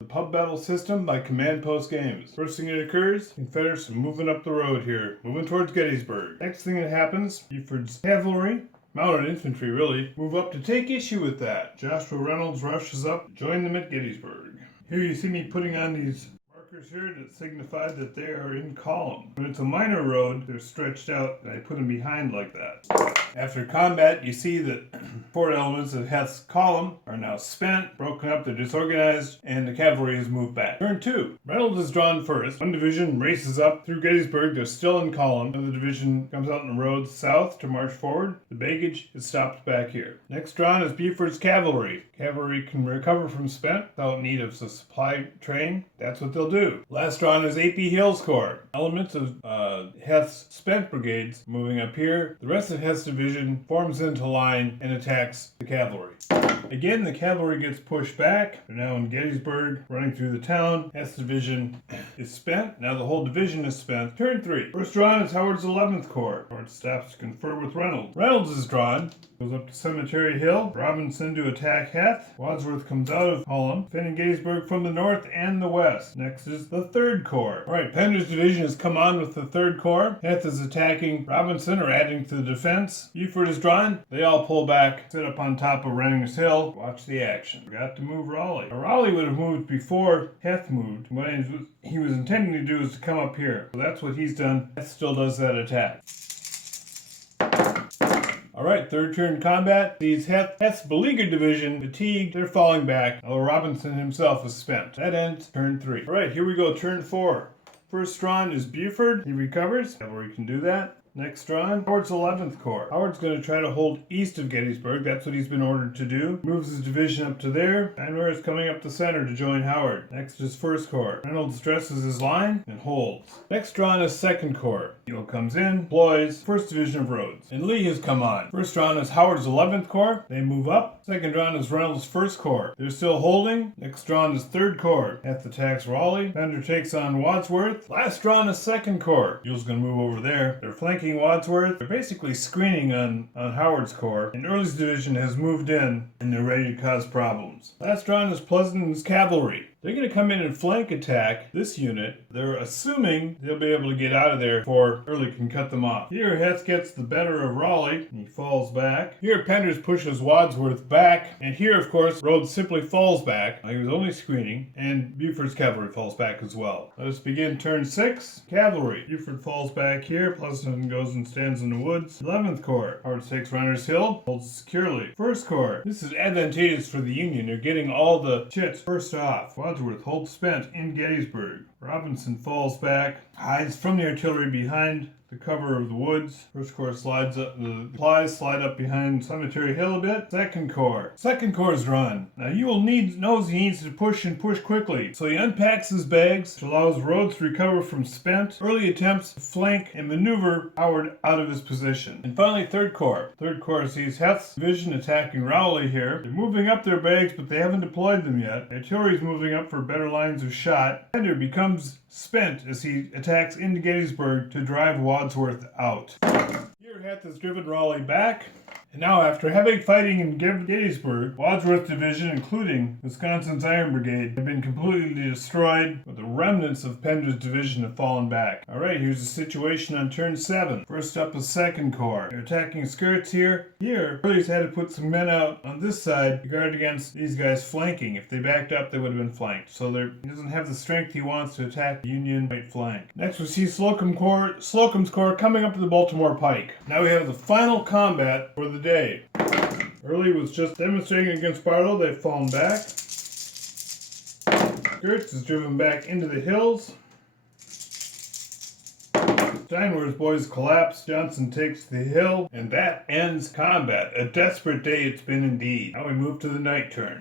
The pub battle system by Command Post Games. First thing that occurs, Confederates are moving up the road here, moving towards Gettysburg. Next thing that happens, Buford's cavalry, mounted infantry really, move up to take issue with that. Joshua Reynolds rushes up to join them at Gettysburg. Here you see me putting on these markers here that signify that they are in column. When it's a minor road, they're stretched out, and I put them behind like that. After combat, you see that 4 elements of Heth's column are now spent, broken up, they're disorganized, and the cavalry has moved back. Turn 2. Reynolds is drawn first. One division races up through Gettysburg, they're still in column. Another division comes out on the road south to march forward. The baggage is stopped back here. Next drawn is Buford's cavalry. Cavalry can recover from spent without need of a supply train. That's what they'll do. Last drawn is A.P. Hill's corps. Elements of Heth's spent brigades moving up here. The rest of Heth's division forms into line and attacks the cavalry. Again, the cavalry gets pushed back. They're now in Gettysburg, running through the town. Heth's division is spent. Now the whole division is spent. Turn 3. First drawn is Howard's 11th Corps. Howard stops to confer with Reynolds. Reynolds is drawn. Goes up to Cemetery Hill. Robinson to attack Heth. Wadsworth comes out of column, defending Gettysburg from the north and the west. Next is the 3rd Corps. Alright, Pender's division has come on with the 3rd Corps. Heth is attacking Robinson or adding to the defense. Buford is drawn. They all pull back, sit up on top of Renninger's Hill. Watch the action. Forgot to move Raleigh. Now, Raleigh would have moved before Heth moved. What he was intending to do is to come up here. So that's what he's done. Heth still does that attack. Alright, 3rd turn combat. These Heth's beleaguered division, fatigued, they're falling back, although Robinson himself is spent. That ends turn 3. Alright, here we go, turn 4. First drawn is Buford. He recovers. Cavalry can do that. Next drawn, Howard's 11th Corps. Howard's going to try to hold east of Gettysburg. That's what he's been ordered to do. Moves his division up to there. Steinwehr is coming up the center to join Howard. Next is 1st Corps. Reynolds dresses his line and holds. Next drawn is 2nd Corps. Ewell comes in, deploys 1st Division of Rhodes. And Lee has come on. First drawn is Howard's 11th Corps. They move up. Second drawn is Reynolds' 1st Corps. They're still holding. Next drawn is 3rd Corps. Heth attacks Raleigh. Bender takes on Wadsworth. Last drawn is 2nd Corps. Ewell's going to move over there. They're flanking Wadsworth. They're basically screening on Howard's corps, and Early's division has moved in, and they're ready to cause problems. Last drawn is Pleasant's cavalry. They're going to come in and flank attack this unit. They're assuming they'll be able to get out of there before Early can cut them off. Here, Heth gets the better of Raleigh, and he falls back. Here, Penders pushes Wadsworth back, and here, of course, Rhodes simply falls back. He was only screening, and Buford's cavalry falls back as well. Let us begin turn 6. Cavalry. Buford falls back here. Pleasant goes and stands in the woods. 11th Corps. Howard takes Renner's Hill, holds securely. 1st Corps. This is advantageous for the Union. They're getting all the chits first off. Wadsworth holds spent in Gettysburg. Robinson falls back, hides from the artillery behind the cover of the woods. 1st Corps slides up, the supplies slide up behind Cemetery Hill a bit. 2nd Corps. 2nd Corps is run. Now Ewell knows he needs to push and push quickly, so he unpacks his bags, which allows Rhodes to recover from spent. Early attempts to flank and maneuver Howard out of his position. And finally, 3rd Corps. 3rd Corps sees Heth's division attacking Raleigh here. They're moving up their bags, but they haven't deployed them yet. The artillery is moving up for better lines of shot. Pender becomes spent as he attacks into Gettysburg to drive Wadsworth out. Here, Heth has driven Raleigh back. And now, after heavy fighting in Gettysburg, Wadsworth's division, including Wisconsin's Iron Brigade, have been completely destroyed, but the remnants of Pender's division have fallen back. Alright, here's the situation on turn 7. First up is 2nd Corps. They're attacking skirts here. Here, Early's had to put some men out on this side to guard against these guys flanking. If they backed up, they would have been flanked. So he doesn't have the strength he wants to attack the Union right flank. Next, we see Slocum's Corps coming up to the Baltimore Pike. Now we have the final combat for the day. Early was just demonstrating against Barlow. They've fallen back. Skirts is driven back into the hills. Steinwehr's boys collapse. Johnson takes the hill, and that ends combat. A desperate day it's been indeed. Now we move to the night turn.